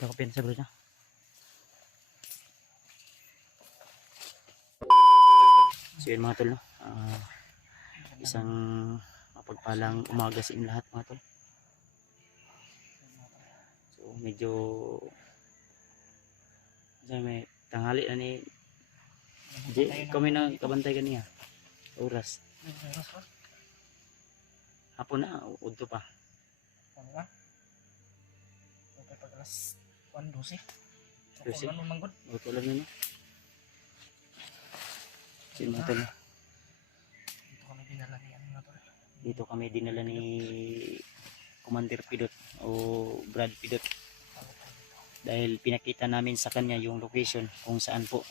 Ito ko pin sa bro na. So yun mga tol, no? Isang mapagpalang umaga sa inyo lahat mga tol. So medyo may tanghali na ni kami na kabantay kaniya oras. Hapon na, udto pa. Pangga. Okay, pag alas 1:12. Sa 12? paglan mo manggod. Udto lang yun. So yun mga tol, no? Dito kami dinala ni Commander Pidot o Brad Pidot dahil pinakita namin sa kanya yung location kung saan po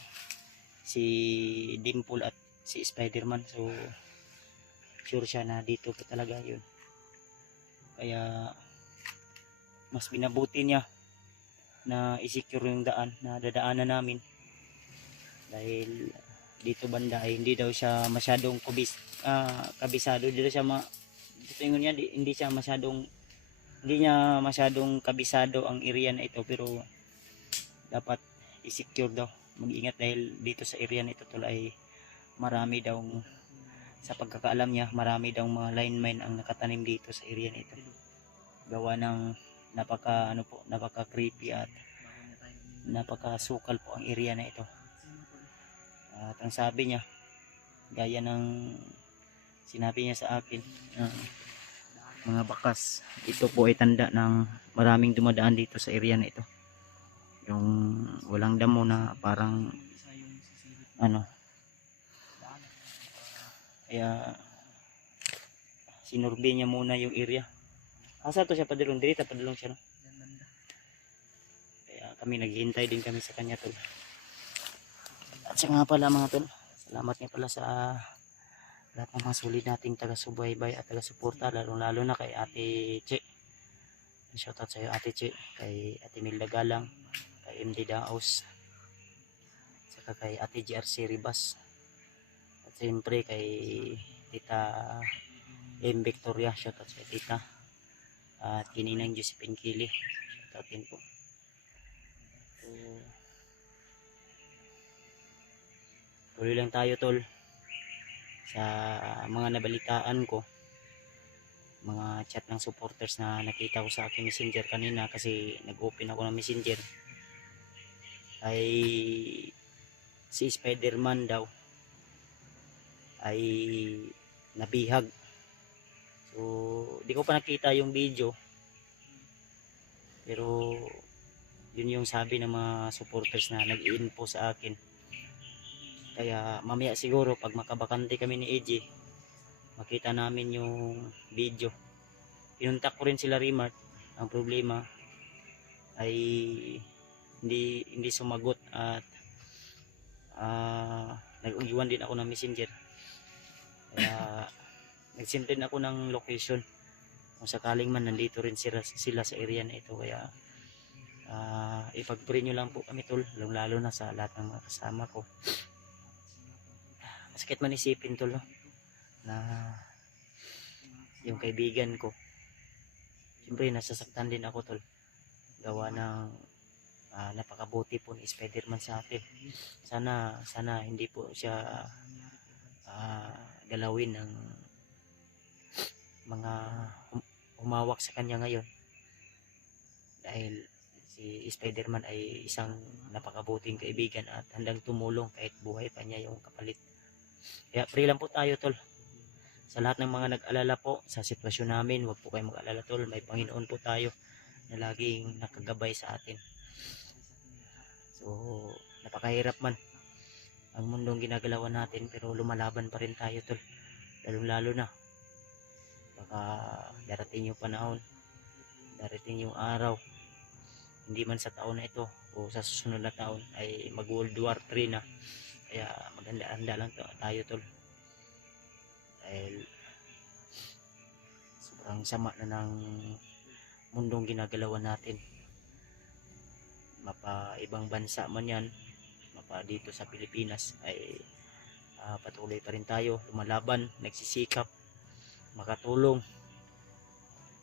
si Dimple at si Spider-Man. So sure siya na dito po talaga yun, kaya mas binabuti niya na i-secure yung daan na dadaanan namin dahil dito banda ay hindi daw siya masyadong kabisado. Dito siya tingin niya hindi niya masyadong kabisado ang area na ito, pero dapat i-secure daw, mag-ingat dahil dito sa area na ito tol ay marami daw, sa pagkakaalam niya, marami daw mga linemen ang nakatanim dito sa area na ito, gawa ng napaka creepy at napakasukal po ang area na ito. At ang sabi niya, gaya ng sinabi niya sa akin, mga bakas, ito po ay tanda ng maraming dumadaan dito sa area na ito, yung walang damo na parang kaya sinurvey niya muna yung area. Asa to siya padulong, dito padulong siya, no? Kaya kami naghihintay din kami sa kanya tol. At siya nga pala mga tol, salamat nga pala sa lahat ng mga solid nating taga-subaybay at taga-suporta, lalo na kay Ate Che. Shoutout sa iyo Ate Che, kay Ate Milda Galang, kay MD Daos, saka kay Ate GRC Ribas, at siyempre kay Tita M. Victoria, shoutout sa Tita, at Kininang Josephine Kili, shoutout din po. So, tuloy lang tayo tol sa mga nabalitaan ko, mga chat ng supporters na nakita ko sa aking messenger kanina, kasi nag-open ako ng messenger, ay si Spider-Man daw ay nabihag. So di ko pa nakita yung video, pero yun yung sabi ng mga supporters na nag-info sa akin. Kaya mamaya siguro pag makabakante kami ni AJ, makita namin yung video. Pinuntak ko rin sila Remart. Ang problema ay hindi sumagot, at nag-iwan din ako ng messenger. Kaya nag-send din ako ng location kung sakaling man nandito rin sila sa area na ito. Kaya ipag-pray nyo lang po kami tol, lalo na sa lahat ng mga kasama ko. Masakit man isipin tol, no? Na yung kaibigan ko, siyempre nasasaktan din ako tol, gawa ng napakabuti po ni Spider-Man sa akin. Sana hindi po siya galawin ng mga humawak sa kanya ngayon, dahil si Spider-Man ay isang napakabuting kaibigan at handang tumulong kahit buhay pa niya yung kapalit. Kaya pray lang po tayo tol sa lahat ng mga nag-alala po sa sitwasyon namin. Huwag po kayong mag-alala tol, may Panginoon po tayo na laging nakagabay sa atin. So napakahirap man ang mundong ginagalawan natin, pero lumalaban pa rin tayo tol, lalo na baka darating yung panahon, darating yung araw, hindi man sa taon na ito o sa susunod na taon, ay mag World War 3 na. Kaya maganda-handa lang tayo tol, dahil sobrang sama na ng mundong ginagalawan natin. Mapa ibang bansa man yan, mapa dito sa Pilipinas, ay patuloy pa rin tayo lumalaban, nagsisikap makatulong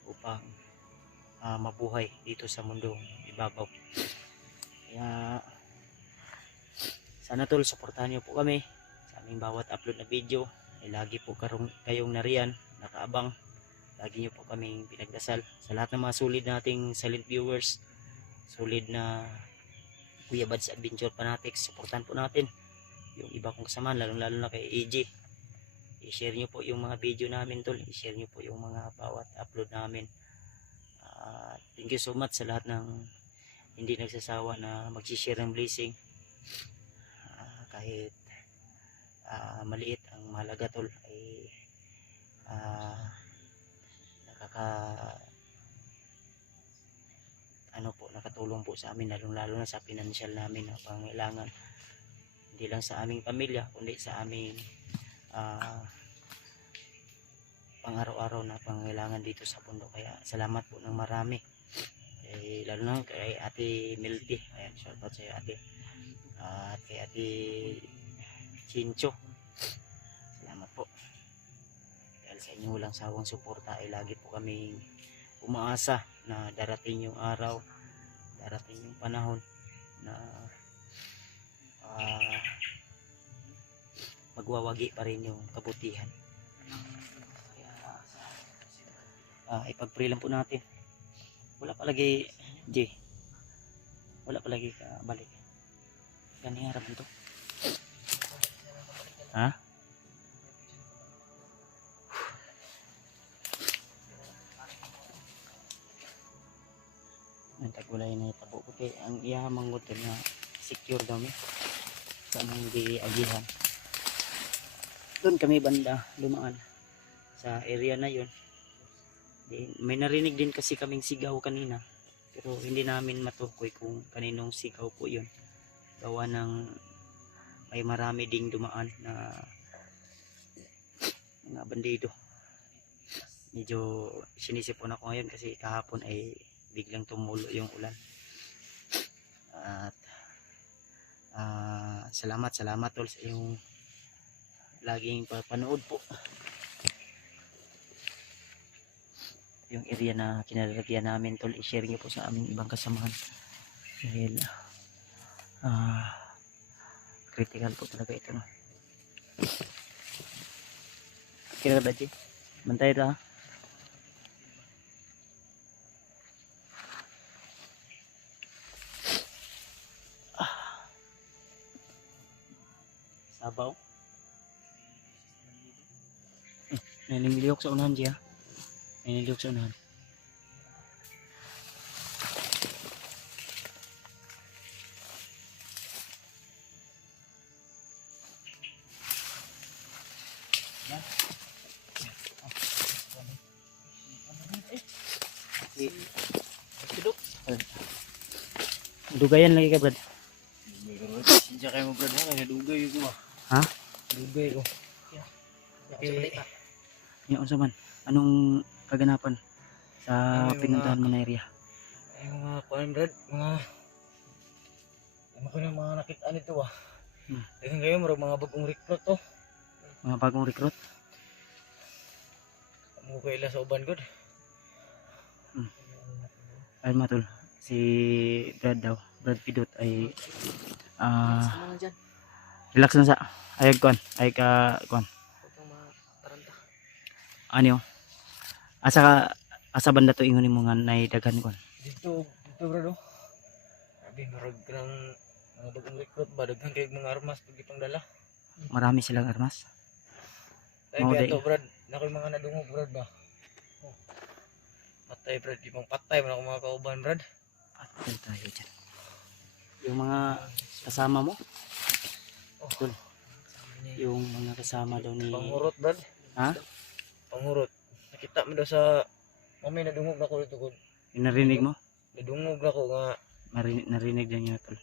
upang mabuhay dito sa mundong ibabaw. Kaya sana tol, suportahan niyo po kami sa aming bawat upload na video. Ay lagi po kayong nariyan, nakaabang. Lagi niyo po kaming pinagdasal. Sa lahat ng mga solid nating silent viewers, solid na Kuya Bads Adventure Fanatics, suportahan po natin yung iba kong kasama, lalo na kay AJ. I-share niyo po yung mga video namin tol, i-share niyo po yung mga bawat upload namin. Thank you so much sa lahat ng hindi nagsasawa na mag-share ng blessing. Kahit maliit, ang mahalaga tol ay nakatulong po sa amin, lalo na sa financial namin na pangailangan, hindi lang sa aming pamilya kundi sa aming pang-araw-araw na pangailangan dito sa bundok. Kaya salamat po ng marami, lalo na kay Ate Milty, ayan, shout out sa ate, at kay Ate Chincho, salamat po. Dahil sa inyo walang sawang suporta ay lagi po kaming umaasa na darating yung araw, darating yung panahon na magwawagi pa rin yung kabutihan. Kaya ipag-pray lang po natin. Wala palagi J, wala palagi ka balik gani harapan to, ha? Ang tagulay na itabo ko kay ang iyahamang ko na secure daw mi sa among giagihan. Doon kami banda lumaan sa area na yon. May narinig din kasi kaming sigaw kanina, pero hindi namin matukoy kung kaninong sigaw po yun. Gawa ng may marami ding dumaan na mga bandido. Medyo sinisipon ako ngayon kasi kahapon ay biglang tumulo yung ulan. At salamat tol sa iyong laging panood po. Yung area na kinalalagyan namin tol, i-share nyo po sa aming ibang kasamahan dahil critical po talaga ito, no? Kira ba di? Bantay ra. Sabaw. Nanimiliyok sa unahan diya. Nanimiliyok sa unahan. Dugayan lagi ka, Brad. Sinja kayo mo, Brad, ha? Kaya dugay ko, Ha? Dugay ko. Yung unsa man? Anong kaganapan sa Ay, pinuntahan mo na area? Ay, mga kuan, Brad, mga nakita nito, Dagan kayo, mga bagong recruit, to. Mga bagong recruit? Mo ko ila sa uban, God. Ayun matol, si Brad daw, Brad Pidot ay relax na sa ayag kon, ay ka kon. Ano? Asa banda to ingon mo nga nay daghan kon. Dito Brad, Sabi marag ng mga bagong recruit ba, daghan kay mga armas pag ipangdala. Marami silang armas. Ay kaya to, Brad, nakoy mga nadungog, Brad, ba. Patay, Brad, ibang patay man ako mga kauban, Brad. Patay tayo dyan. Yung mga kasama mo? Dun. Yung mga kasama daw ni... Pangurot, Brad. Ha? Pangurot. Nakita mo daw sa... Mamay nadungog na ko dito, God. Yung narinig mo? Nadungog na ko nga. Narinig din yun tol.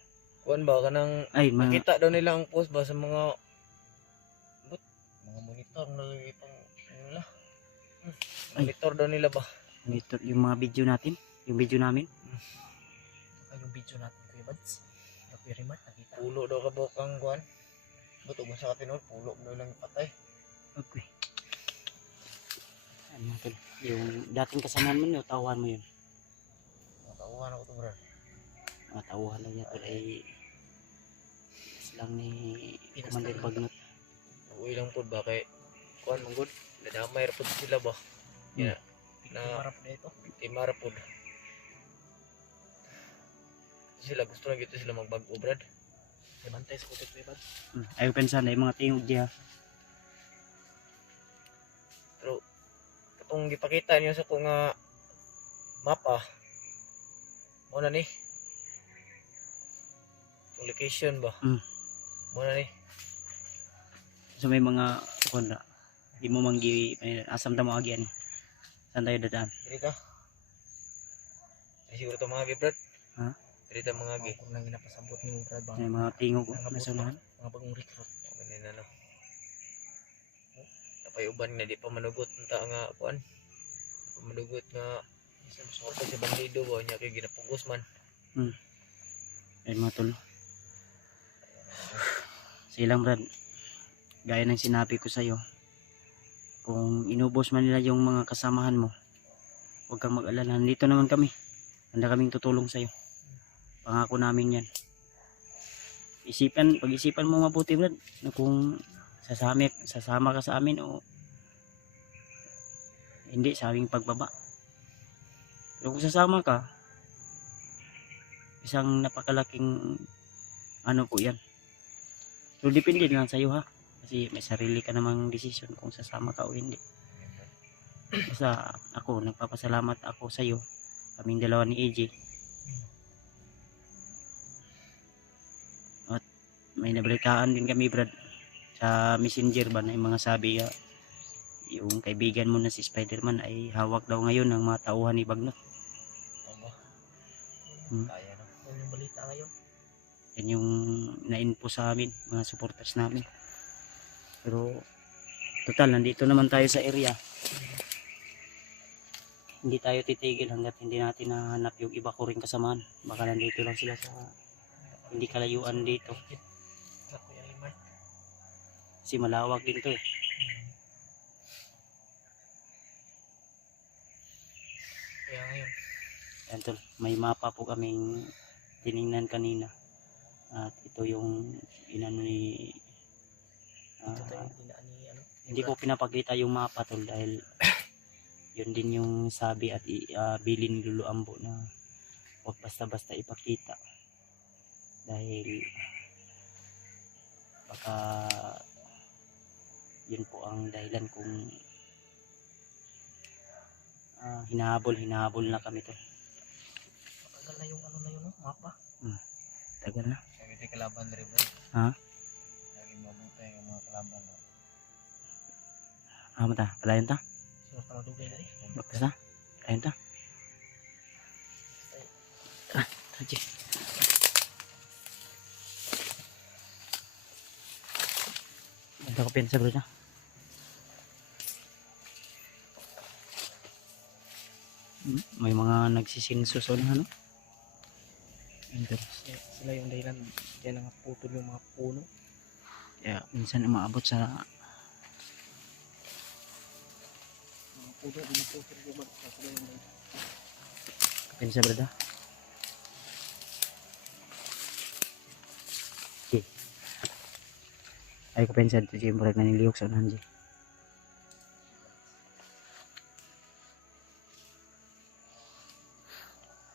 Kuan ba, kanang... Ay, mga... Nakita daw nila ang post ba sa mga... Mga monitor na ipang... nila. Monitor daw nila ba? Yung mga video natin? Yung video namin? Yung video natin, Kuya Bads. Very much nakita. Pulo daw kabok ang kuan. Buto mo sa katinod, pulo mo lang patay. Okay. Ano tol? Yung dating kasamahan mo, tawan mo yun. Tauhan ako to brad. Mga tauhan lang niya tol ay lang ni Pinas Commander lang. Bagnot. Uwi lang po ba kay kuan mong good. Nadamay ra pud sila ba. Yeah. Na marap na ito. Timara pud. Sila gusto lang gito sila magbag-o brad. May bantay sa kutit may bad. Ayaw pensan ay mga tingog diha. Pero katong gipakita niyo sa ko nga mapa mo na ni. Yung location ba? Mo na ni. So may mga kuan ra. Di mo manggi asam ta mo agi ani. Saan tayo dadaan? Dili ka. Ay siguro to mga gi brad. Ha? Dili ta mga gi. Kung nang ginapasabot ni mo brad ba. May mga tingog na sunahan. Mga bagong recruit. Ganun na no. Tapay uban na di pa manugot unta nga kuan. Manugot nga sorta si bandido ba nya kay ginapugos man. Ay mga tol. Silang brad. Gaya ng sinabi ko sa'yo. Kung inubos man nila yung mga kasamahan mo, huwag kang mag-alala. Nandito naman kami. Handa kaming tutulong sa'yo. Pangako namin yan. Pag-isipan mo mabuti brad, na kung sasama ka sa amin o hindi sa aming pagbaba. Pero kung sasama ka, isang napakalaking ano po yan. So depende lang sa'yo ha. Kasi may sarili ka namang desisyon kung sasama ka o hindi. Basta ako, nagpapasalamat ako sa iyo. Kaming dalawa ni AJ. At may nabalitaan din kami brad sa messenger ba na yung mga sabi yung kaibigan mo na si Spider-Man ay hawak daw ngayon ng mga tauhan ni Bagnot. Tama. Kaya na. Yan yung balita ngayon. Yan yung na-info sa amin, mga supporters namin. Pero total, nandito naman tayo sa area. Hindi tayo titigil hanggat hindi natin nahanap yung iba ko ring kasamaan. Baka nandito lang sila sa hindi kalayuan dito. Kasi malawak din to eh. Kaya ngayon. Yan tol, may mapa po kaming tiningnan kanina. At ito yung inano ni hindi ko pinapakita yung mapa tol dahil yun din yung sabi at bilin Luluambo na huwag basta-basta ipakita dahil baka yun po ang dahilan kung hinahabol na kami tol. Tagal na yung ano na yun, mapa. Tagal na. Sabi kalaban rin bro. Ha? Lagi mabuti yung mga kalaban. Mata, palayan ta? Sino ka madugay na rin? Basta? Palayan ta? Tara, Ganda ko pinsa bro na. May mga nagsisinso sa unahan, no? Sila yung dahilan. Yan ang putol yung mga puno. Kaya minsan umaabot sa Mga puno, di na putol yung mga sila yung dahilan. pinsa bro na. Okay. Ay ko pinsa dito siya murag na niliyok sa unahan siya.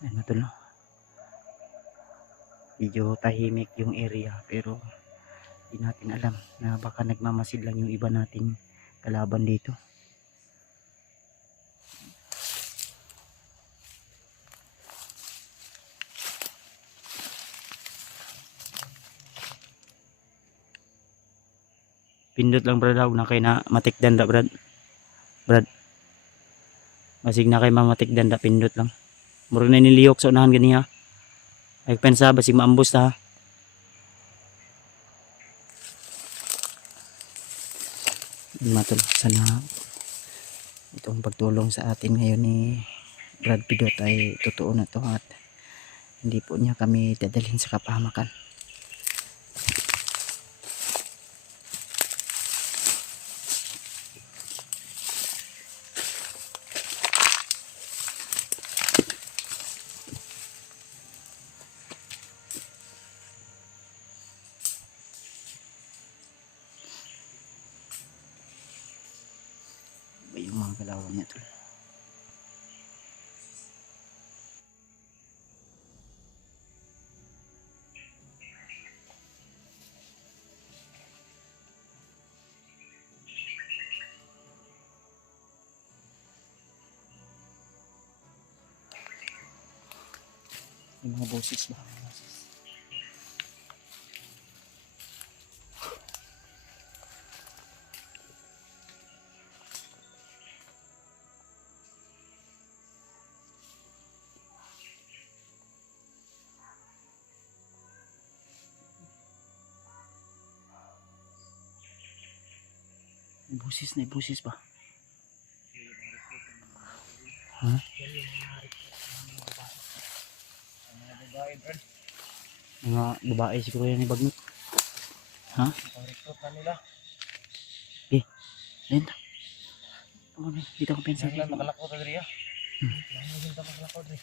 Ano to no? Medyo tahimik yung area pero hindi natin alam na baka nagmamasid lang yung iba nating kalaban dito. Pindot lang brad daw na kay na matikdan da brad. Masig na kay mamatikdan da pindot lang. Murag na niliyok sa unahan ganiha. Ay pensa basig maambos ta. Matul sana itong pagtulong sa atin ngayon ni Brad Pidot ay totoo na to at hindi po niya kami dadalhin sa kapahamakan. galawan niya tol. Yung mga boses ba? Busis na busis ba? Ha? Babae, Brad. Mga babae siguro yan ni Bagnot. Ha? Pang-recruit na nila. Lenta. Ano ba? Dito ko pensa. Lang makalakot, Adria. Lang makalakot, Adria.